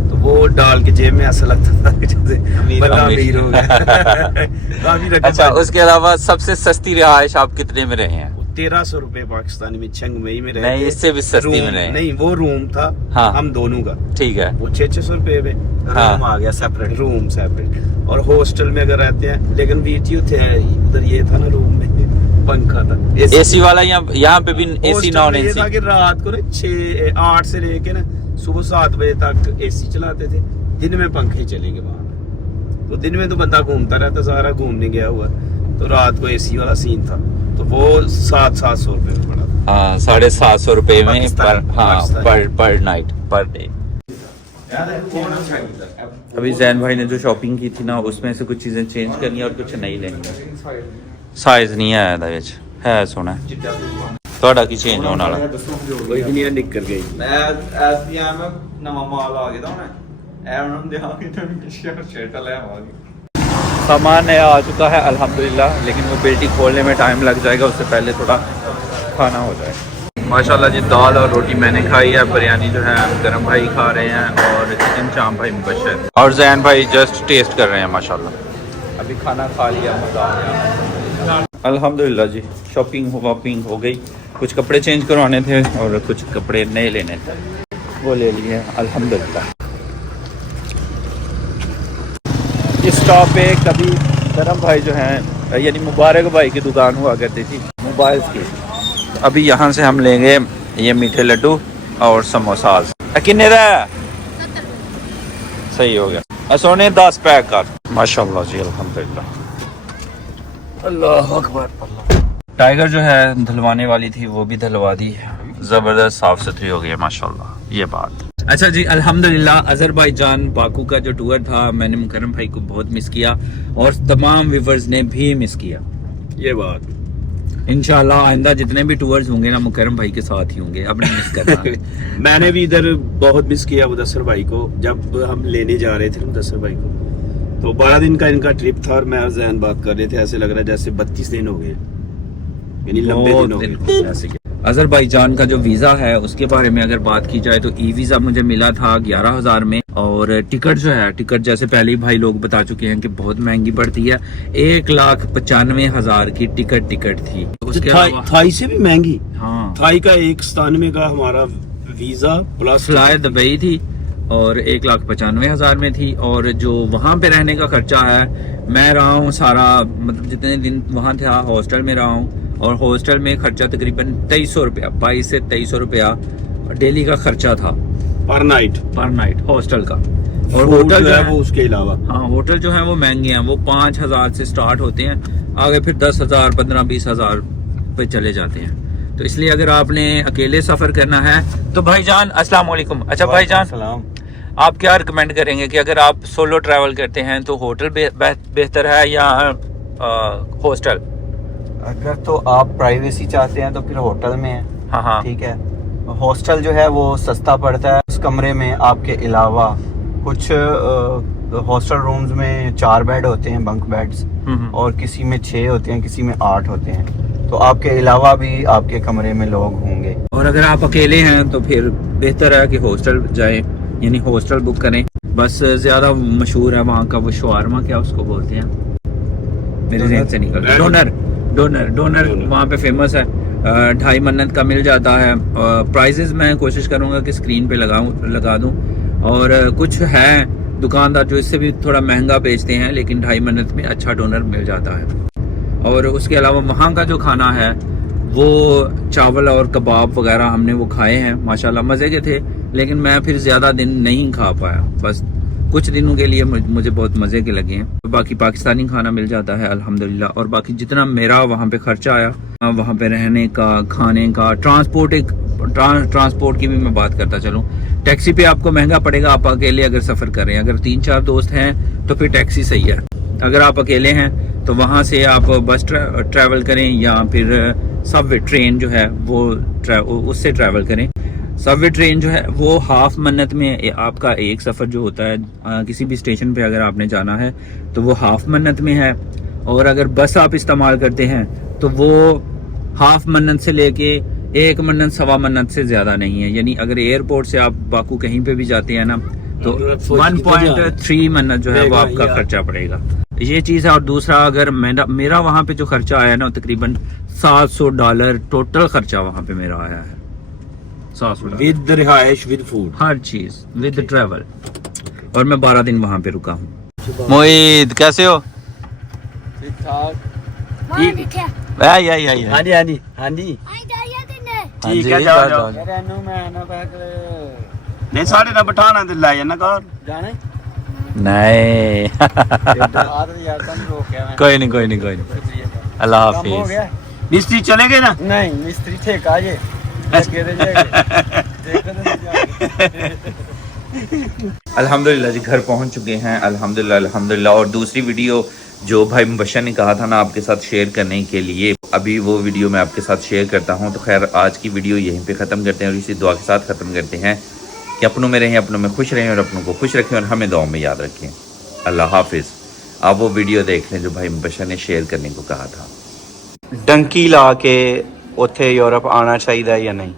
तो वो डाल के जेब में ऐसा लगता था कि जैसे बंदा अमीर हो गया। काफी रकम। अच्छा, उसके अलावा सबसे सस्ती रिहाइश आप कितने में रहे हैं? 1300 रुपए पाकिस्तानी में, चिंगमई में रहे नहीं, थे। इससे भी सस्ती में रूम- रहे। नहीं, वो रूम था। हाँ। हम दोनों का ठीक है। वो 600 रुपए में हाँ। रूम आ गया सेपरेट। Room separate. और हॉस्टल में अगर रहते हैं, लेकिन वीटी थे उधर, ये था ना रूम में पंखा था, एसी वाला। यहाँ पे भी एसी हॉस्टल नॉन में ये था एसी। कि रात को ना 8 से लेके ना सुबह 7 बजे तक एसी चलाते थे, दिन में पंखे चलेंगे वहां। तो दिन में तो बंदा घूमता रहता, सारा घूमने गया हुआ, तो रात को एसी वाला सीन था। तो वो 700 रुपए में पड़ा था। हाँ, 750 रुपए में पाकिस्तानी। पर नाइट, पर डे। अभी जैन भाई ने जो शॉपिंग की थी ना, उसमें से कुछ चीजें चेंज करनी है और कुछ नहीं लेनी। साइज नहीं आया ਇਹਦੇ ਵਿੱਚ है सोना। ਤੁਹਾਡਾ ਕੀ ਚੇਂਜ ਹੋਣ ਵਾਲਾ? कोई भी नहीं निकल गई। मैं ऐसी आ मैं नवा माल आ गया हूं। ए ਉਹਨਾਂ ਨੂੰ ਦਿਖਾ ਕੇ ਤੁਹਾਨੂੰ शर्ट ले आवांगे। सामान नया आ चुका है अल्हम्दुलिल्लाह, लेकिन वो बेल्टी खोलने में टाइम लग जाएगा, उससे पहले थोड़ा खाना हो जाए। माशाल्लाह जी, दाल और रोटी मैंने खाई है, बिरयानी जो है गरम भाई खा रहे हैं और चिकन चाम भाई मुबशर, और जैन भाई जस्ट टेस्ट कर रहे हैं। माशाल्लाह अभी खाना खा लिया, मज़ा आ गया अल्हम्दुलिल्लाह जी। शॉपिंग वॉपिंग हो गई, कुछ कपड़े चेंज करवाने थे और कुछ कपड़े नए लेने थे, वो ले लिए अल्हम्दुलिल्लाह। इस स्टॉप पे कभी करम भाई जो हैं यानी मुबारक भाई की दुकान हुआ करती थी मोबाइल्स की। अभी यहाँ से हम लेंगे ये मीठे लड्डू और समोसाज। किन्ने दा सही हो गया सोने 10 पैक कर। माशाल्लाह जी अल्हम्दुलिल्लाह अल्लाह अकबर। टाइगर जो है धुलवाने वाली थी वो भी धुलवा दी, ज़बरदस्त साफ़ सुथरी हो गई है माशाल्लाह। ये बात अच्छा जी अल्हम्दुलिल्लाह। अज़रबैजान बाकू का जो टूर था मैंने मुकर्रम भाई को बहुत मिस किया और तमाम व्यूवर्स ने भी मिस किया। ये बात इंशाल्लाह आइंदा जितने भी टूर्स होंगे ना मुकर्रम भाई के साथ ही होंगे, अब नहीं मिस करना। मैंने भी इधर बहुत मिस किया मुदस्सर भाई को। जब हम लेने जा रहे थे मुदस्सर भाई को तो 12 दिन का इनका ट्रिप था और मैं और जैन बात कर रहे थे, ऐसे लग रहा है जैसे 32 दिन हो गए, यानी लंबे दिन हो गए। अज़रबैजान का जो वीज़ा है उसके बारे में अगर बात की जाए तो ई वीज़ा मुझे मिला था 11,000 में और टिकट जो है टिकट जैसे पहले ही भाई लोग बता चुके हैं कि बहुत महंगी पड़ती है। 1,95,000 की टिकट थी। उसके अलावा थाई से भी महंगी। हाँ थाई का 197 का हमारा वीजा प्लस फ्लाई दुबई थी और 1,95,000 में थी। और जो वहाँ पे रहने का खर्चा है मैं रहा हूँ सारा मतलब जितने दिन वहाँ था हॉस्टल में रहा हूँ और हॉस्टल में खर्चा तकरीबन 2300 रुपया 22 से 2300 रुपया डेली का खर्चा था पर नाइट हॉस्टल का। और होटल जो है वो उसके अलावा हाँ होटल जो है वो महंगे हैं, वो 5,000 से स्टार्ट होते हैं, आगे फिर 10,000 15-20,000 पे चले जाते हैं। तो इसलिए अगर आपने अकेले सफर करना है तो भाईजान अस्सलाम वालेकुम। अच्छा भाईजान आप क्या रिकमेंड करेंगे कि अगर आप सोलो ट्रैवल करते हैं तो होटल बेहतर है या हॉस्टल? अगर तो आप प्राइवेसी चाहते हैं तो फिर होटल में है। हाँ ठीक है। हॉस्टल जो है वो सस्ता पड़ता है। उस कमरे में आपके अलावा कुछ हॉस्टल रूम्स में 4 बेड होते हैं बंक बेड्स और किसी में 6 होते हैं, किसी में 8 होते हैं। तो आपके अलावा भी आपके कमरे में लोग होंगे। और अगर आप अकेले हैं तो फिर बेहतर है कि हॉस्टल जाएं, यानी हॉस्टल बुक करें। बस ज्यादा मशहूर है वहाँ का वो शवारमा, क्या उसको बोलते हैं मेरे जहन से निकल, डोनर वहाँ पे फेमस है। 2.5 मन्नत का मिल जाता है। प्राइजेस मैं कोशिश करूँगा कि स्क्रीन पे लगा दूँ। और कुछ है दुकानदार जो इससे भी थोड़ा महंगा बेचते हैं लेकिन 2.5 मन्नत में अच्छा डोनर मिल जाता है। और उसके अलावा वहाँ का जो खाना है वो चावल और कबाब वगैरह हमने वो खाए हैं, माशाल्लाह मज़े के थे। लेकिन मैं फिर ज़्यादा दिन नहीं खा पाया, बस कुछ दिनों के लिए मुझे बहुत मज़े के लगे हैं। बाकी पाकिस्तानी खाना मिल जाता है अल्हम्दुलिल्लाह। और बाकी जितना मेरा वहाँ पे खर्चा आया वहाँ पे रहने का, खाने का, ट्रांसपोर्ट की भी मैं बात करता चलूँ। टैक्सी पे आपको महंगा पड़ेगा आप अकेले अगर सफ़र कर रहे हैं। अगर 3-4 दोस्त हैं तो फिर टैक्सी सही है। अगर आप अकेले हैं तो वहाँ से आप बस ट्रैवल करें या फिर सबवे ट्रेन जो है वो उससे ट्रैवल करें। सबवे ट्रेन जो है वो 1/2 मन्नत में आपका एक सफ़र जो होता है किसी भी स्टेशन पे अगर आपने जाना है तो वो 1/2 मन्नत में है। और अगर बस आप इस्तेमाल करते हैं तो वो 1/2 मन्नत से लेके 1 मन्नत 1.25 मन्नत से ज़्यादा नहीं है। यानी अगर एयरपोर्ट से आप बाकू कहीं पे भी जाते हैं ना तो 1.3 मन्नत जो है वो आपका खर्चा पड़ेगा। ये चीज़ है। और दूसरा अगर मेरा वहाँ पे जो खर्चा आया ना तकरीबन $700 टोटल खर्चा वहाँ पे मेरा आया है। $700 विद रिहाइश विद फूड हर चीज विद ट्रैवल। और मैं 12 दिन वहाँ पे रुका हूँ। मोईद कैसे हो? ठीक ठाक। ठीक है जाओ। नहीं साढ़े ना बिठाना ते लै जाना घर जाने नहीं कोई नहीं अल्लाह हाफिज। मिस्त्री चले गए ना? नहीं मिस्त्री ठेका जे अल्हम्दुलिल्लाह जी घर पहुंच चुके हैं अल्हम्दुलिल्लाह। और दूसरी वीडियो जो भाई मुबशर ने कहा था ना आपके साथ शेयर करने के लिए, अभी वो वीडियो मैं आपके साथ शेयर करता हूं। तो खैर आज की वीडियो यहीं पे ख़त्म करते हैं और इसी दुआ के साथ ख़त्म करते हैं कि अपनों में रहें, अपनों में खुश रहें और अपनों को खुश रखें और हमें दुआ में याद रखें। अल्लाह हाफिज़। आप वो वीडियो देख लें जो भाई मुबशर ने शेयर करने को कहा था। डंकी ला के उत्थे यूरोप आना चाहिए या नहीं?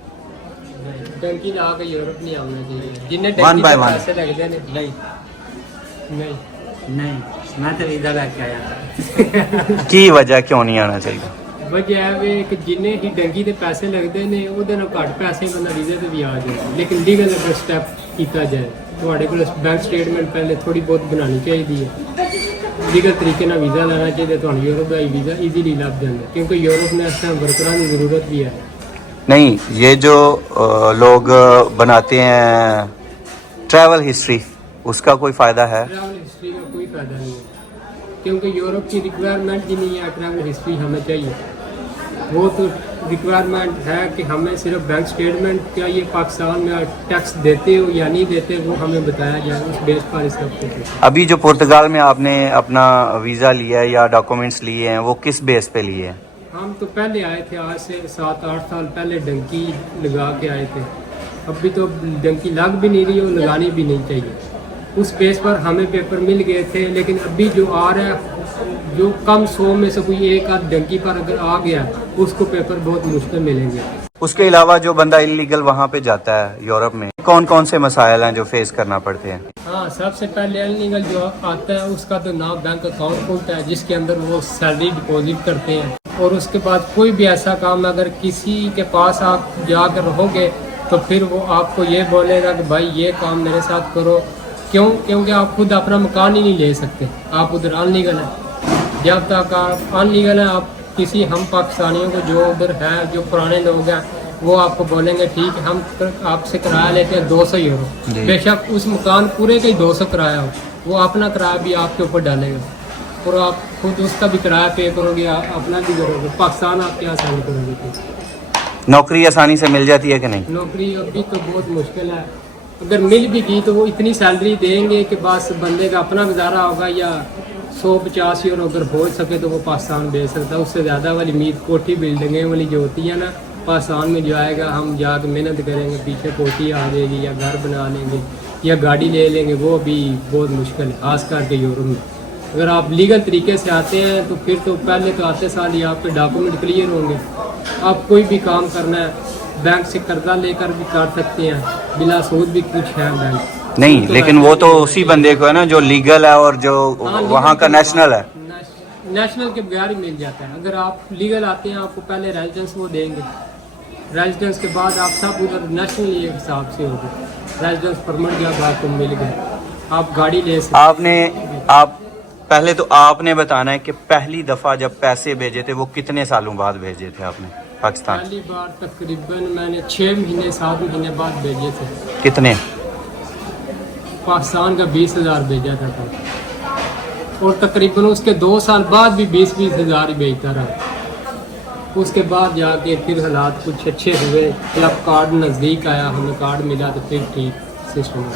डंकी ला के यूरोप नहीं आना चाहिए। जिन्ने One by one। पैसे लगते हैं नहीं मैं तो इधर लेके आया था। की वजह क्यों नहीं आना चाहिए? वजह है कि जिन्ने ही डंकी ਦੇ ਪੈਸੇ ਲੱਗਦੇ ਨੇ ਉਹਦੇ ਨਾਲ ਘੱਟ ਪੈਸੇ ਬੰਦਾ ਵੀਜ਼ੇ ਤੇ ਵੀ ਆ ਜਾਏ। ਲੇਕਿਨ ਲੀਗਲ ਅਗਰ ਸਟੈਪ ਕੀਤਾ ਜਾਏ ਤੁਹਾਡੇ ਕੋਲ ਬੈਂਕ ਸਟੇਟਮੈਂਟ ਪਹਿਲੇ ਥੋੜੀ ਬਹੁਤ ਬਣਾਉਣੀ ਚਾਹੀਦੀ ਹੈ। ਲੀਗਲ ਤਰੀਕੇ ਨਾਲ ਵੀਜ਼ਾ ਲੈਣਾ ਚਾਹੀਦਾ, ਤੁਹਾਨੂੰ ਯੂਰਪ ਦਾ ਵੀਜ਼ਾ ਈਜ਼ੀਲੀ ਲੱਭ ਜਾਂਦਾ, ਕਿਉਂਕਿ ਯੂਰਪ में इस टाइम वर्करां की ज़रूरत भी है। नहीं, ये जो लोग बनाते हैं ट्रैवल हिस्ट्री, उसका कोई फ़ायदा है? ट्रैवल हिस्ट्री का कोई फ़ायदा नहीं है, क्योंकि यूरोप की रिक्वायरमेंट ही नहीं है ट्रैवल हिस्ट्री हमें चाहिए। वो तो रिक्वायरमेंट है कि हमें सिर्फ बैंक स्टेटमेंट, क्या ये पाकिस्तान में टैक्स देते हो या नहीं देते, वो हमें बताया जाए, उस बेस पर इस हफ्ते से। अभी जो पुर्तगाल में आपने अपना वीज़ा लिया है या डॉक्यूमेंट्स लिए हैं, वो किस बेस पे लिए हैं? हम तो पहले आए थे, आज से 7-8 साल पहले डंकी लगा के आए थे। अभी तो डंकी लग भी नहीं रही और लगानी भी नहीं चाहिए। उस बेस पर हमें पेपर मिल गए थे, लेकिन अभी जो आ रहा है, जो कम 100 में से कोई एक आध डंकी पर अगर आ गया, उसको पेपर बहुत मुश्किल मिलेंगे। उसके अलावा जो बंदा इलीगल वहाँ पे जाता है यूरोप में, कौन कौन से मसाइल हैं जो फेस करना पड़ते हैं? हाँ, सबसे पहले इलीगल जो आता है उसका तो ना बैंक अकाउंट खुलता है जिसके अंदर वो सैलरी डिपॉजिट करते हैं, और उसके बाद कोई भी ऐसा काम अगर किसी के पास आप जाकर रहोगे तो फिर वो आपको ये बोलेगा कि भाई ये काम मेरे साथ करो। क्यों? क्योंकि आप खुद अपना मकान ही नहीं ले सकते, आप उधर अनलीगल हैं। जब तक आप अनलीगल हैं, आप किसी हम पाकिस्तानियों को जो उधर है, जो पुराने लोग हैं, वो आपको बोलेंगे ठीक है हम आपसे किराया लेते हैं 200 यूरो, बेशक उस मकान पूरे का ही 200 किराया हो, वो अपना किराया भी आपके ऊपर डालेगा और आप खुद उसका भी किराया पे करोगे, अपना भी करोगे। पाकिस्तान आप क्या आसानी करोगे? फिर नौकरी आसानी से मिल जाती है कि नहीं? नौकरी अभी तो बहुत मुश्किल है, अगर मिल भी गई तो वो इतनी सैलरी देंगे कि बस बंदे का अपना गुजारा होगा, या 150 यूरो अगर हो सके तो वो पाकिस्तान भेज सकता है। उससे ज़्यादा वाली उम्मीद कोठी बिल्डिंगें वाली जो होती है ना, पाकिस्तान में जो आएगा हम जाकर मेहनत करेंगे, पीछे कोठी आ जाएगी या घर बना लेंगे या गाड़ी ले लेंगे, वो भी बहुत मुश्किल है, खास करके यूरोप में। अगर आप लीगल तरीके से आते हैं तो फिर तो पहले तो आते साल ही आपके डॉक्यूमेंट क्लियर होंगे, आप कोई भी काम करना है बैंक से कर्जा लेकर भी कर सकते हैं, बिला सूद भी कुछ है बैंक नहीं, तो लेकिन वो तो उसी बंदे को है ना जो लीगल है और जो हाँ, वहाँ का नेशनल है। नेशनल के बगैर ही मिल जाता है। अगर आप लीगल आते हैं, आपको पहले रेजिडेंस वो देंगे, रेजिडेंस के बाद आप सब उधर नेशनल एक हिसाब से होगी, रेजिडेंस परमिट जब आपको मिल गया आप गाड़ी ले सकते। आप पहले तो आपने बताना है कि पहली दफ़ा जब पैसे भेजे थे वो कितने सालों बाद भेजे थे आपने पाकिस्तान? पहली बार तकरीबन मैंने 6 महीने 7 महीने बाद भेजे थे। कितने? पाकिस्तान का 20,000 भेजा था और तकरीबन उसके 2 साल बाद भी 20-20 हज़ार ही भेजता रहा। उसके बाद जाके फिर हालात कुछ अच्छे हुए, क्लब कार्ड नज़दीक आया, हमें कार्ड मिला तो फिर ठीक सिस्टम हो।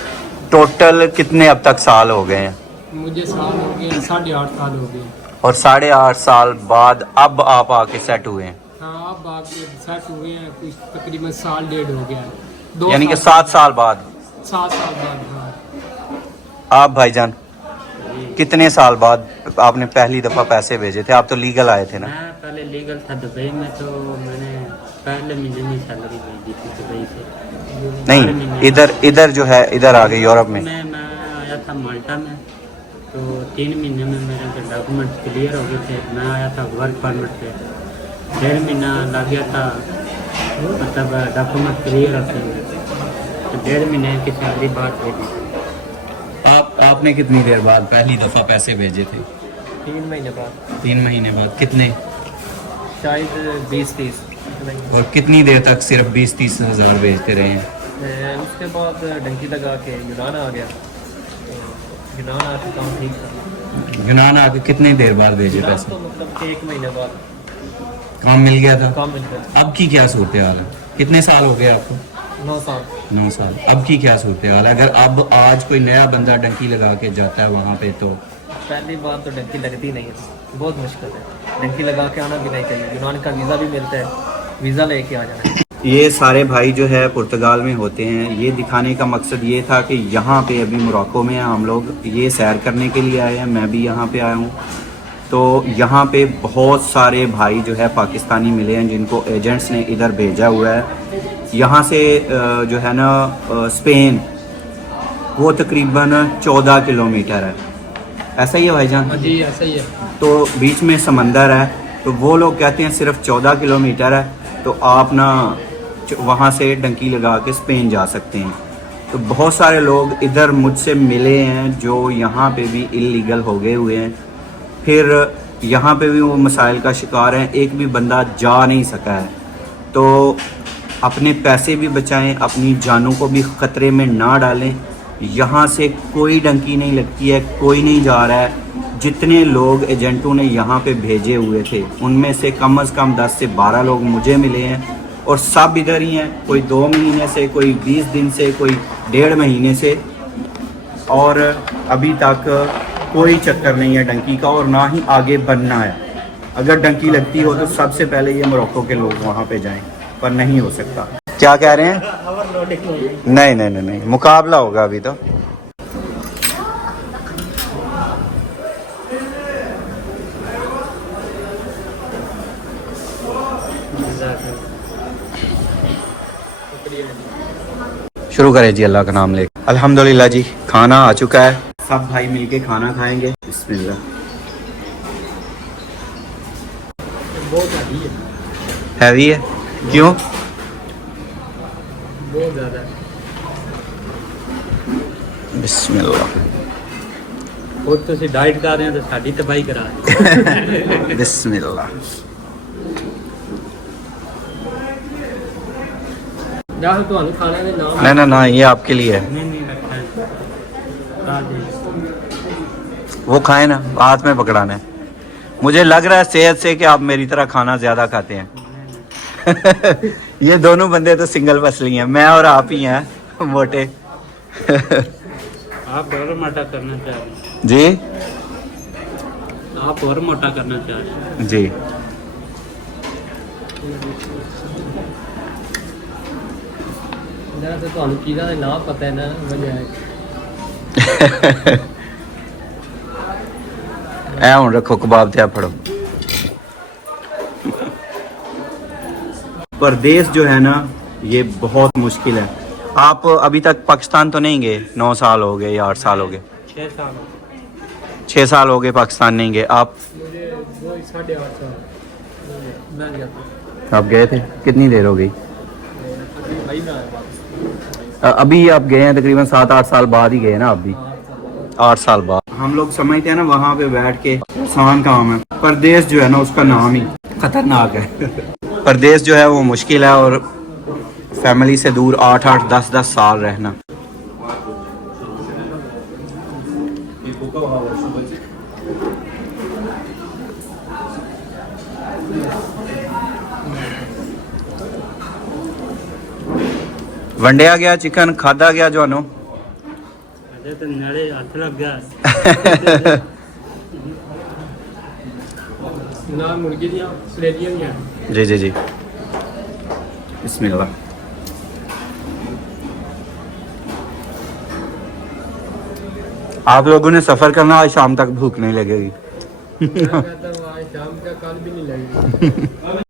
टोटल कितने अब तक साल हो गए हैं? मुझे साल हो गए, 8.5 साल हो गए। और 8.5 साल बाद अब आप आके सेट हुए हैं? हाँ, अब आगे सेट हुए हैं, कुछ तकरीबन 1.5 साल हो गया है। यानी कि 7 साल बाद? 7 साल बाद। हाँ। आप भाईजान कितने साल बाद आपने पहली दफ़ा पैसे भेजे थे? आप तो लीगल आए थे ना? मैं पहले लीगल था दुबई में, तो मैंने पहले महीने में सैलरी भेजी थी दुबई से। नहीं, इधर जो है इधर आ गए यूरोप में। मैं आया था माल्टा में, तो 3 महीने में मेरे डॉक्यूमेंट क्लियर हो गए थे। मैं आया था वर्क परमिट पे, 1.5 महीना लग गया था, मतलब डॉक्यूमेंट क्लियर होते हैं, तो 1.5 महीने की सैलरी बाद भेजी। आपने कितनी देर बाद पहली दफ़ा पैसे भेजे थे? 3 महीने बाद, 3 महीने बाद। कितने? शायद 20-30। और कितनी देर तक सिर्फ 20-30 हज़ार भेजते रहे हैं? उसके बाद डंकी लगा के यूनान आ गया, तो यूनान आके काम ठीक था। यूनान आके कितनी देर बाद भेजे यूनान पैसे? तो मतलब 1 महीने बाद काम मिल गया था? काम मिल गया। अब की क्या सूरत हाल है? कितने साल हो गए आपको? 9 साल। 9 साल। अब की क्या सूरत हाल है? अगर अब आज कोई नया बंदा डंकी लगा के जाता है वहाँ पे, तो पहली बार तो डंकी लगती नहीं है, बहुत मुश्किल है। डंकी लगा के आना भी नहीं चाहिए, यूनान का वीज़ा भी मिलता है, वीज़ा लेके आ जाना है। ये सारे भाई जो है पुर्तगाल में होते हैं। ये दिखाने का मकसद ये था कि यहाँ पे अभी मोरक्को में हम लोग ये सैर करने के लिए आए हैं, मैं भी यहाँ पे आया हूँ। तो यहाँ पे बहुत सारे भाई जो है पाकिस्तानी मिले हैं जिनको एजेंट्स ने इधर भेजा हुआ है। यहाँ से जो है ना स्पेन, वो तकरीबन 14 किलोमीटर है, ऐसा ही है भाईजान? जी ऐसा ही है। तो बीच में समंदर है, तो वो लोग कहते हैं सिर्फ 14 किलोमीटर है, तो आप ना वहाँ से डंकी लगा के स्पेन जा सकते हैं। तो बहुत सारे लोग इधर मुझसे मिले हैं जो यहाँ पे भी इलीगल हो गए हुए हैं। फिर यहाँ पे भी वो मसाइल का शिकार हैं, एक भी बंदा जा नहीं सका है। तो अपने पैसे भी बचाएं, अपनी जानों को भी ख़तरे में ना डालें। यहाँ से कोई डंकी नहीं लगती है, कोई नहीं जा रहा है। जितने लोग एजेंटों ने यहाँ पे भेजे हुए थे उनमें से कम 10 से 12 लोग मुझे मिले हैं और सब इधर ही हैं, कोई 2 महीने से, कोई 20 दिन से, कोई 1.5 महीने से, और अभी तक कोई चक्कर नहीं है डंकी का और ना ही आगे बनना है। अगर डंकी लगती हो तो सबसे पहले ये मोरक्को के लोग वहाँ पे जाएं, पर नहीं हो सकता। क्या कह रहे हैं? नहीं नहीं नहीं नहीं, मुकाबला होगा अभी तो। शुरू करें जी, अल्लाह का नाम लेकर। अल्हम्दुलिल्लाह जी, खाना आ चुका है, सब भाई मिलके खाना खाएंगे। बिस्मिल्लाह। हैवी है? क्यों? बहुत ज़्यादा। बिस्मिल्लाह। और तुम डाइट कर रहे हो तो साड़ी तबाही करा रहे बिस्मिल्लाह। तो खाने के नाम ना ना ना, ये आपके लिए है, नहीं रखा है। वो खाए ना, हाथ में पकड़ाना है। मुझे लग रहा है सेहत से कि आप मेरी तरह खाना ज़्यादा खाते हैं। ये दोनों बंदे तो सिंगल पसली हैं, मैं और आप ही हैं मोटे। आप और मोटा करना चाह रहे हैं? जी आप और मोटा करना चाह रहे हैं? जी। तो ਤੁਹਾਨੂੰ ਚੀਜ਼ਾਂ ਦੇ ਨਾਮ ਪਤਾ ਹੈ ਨਾ ਵਜ੍ਹਾ ਹੈ। ऐ हुन रखो कबाब ते फड़ो। परदेश जो है ना ये बहुत मुश्किल है। आप अभी तक पाकिस्तान तो नहीं गए? 9 साल हो गए या 8 साल हो गए? 6 साल 6 साल हो गए पाकिस्तान नहीं गए आप? मुझे 8.5 साल मैं गया था। आप गए थे? कितनी देर हो गई? भाई ना अभी आप गए हैं तकरीबन 7-8 साल बाद ही गए ना? आप भी 8 साल बाद। हम लोग समझते हैं ना वहाँ पे बैठ के आसान काम है, परदेश जो है ना उसका नाम ही खतरनाक है। परदेश जो है वो मुश्किल है और फैमिली से दूर 8-8 10-10 साल रहना। वंडिया गया चिकन खादा गया जानो? अरे तो नाले हाथ लग गया। ना मुर्गी दियाँ सलेटियाँ दियाँ। जी जी जी। बिस्मिल्लाह। आप लोगों ने सफ़र करना, आज शाम तक भूख नहीं लगेगी। मैं कहता हूँ आज शाम का कल भी नहीं लगेगी।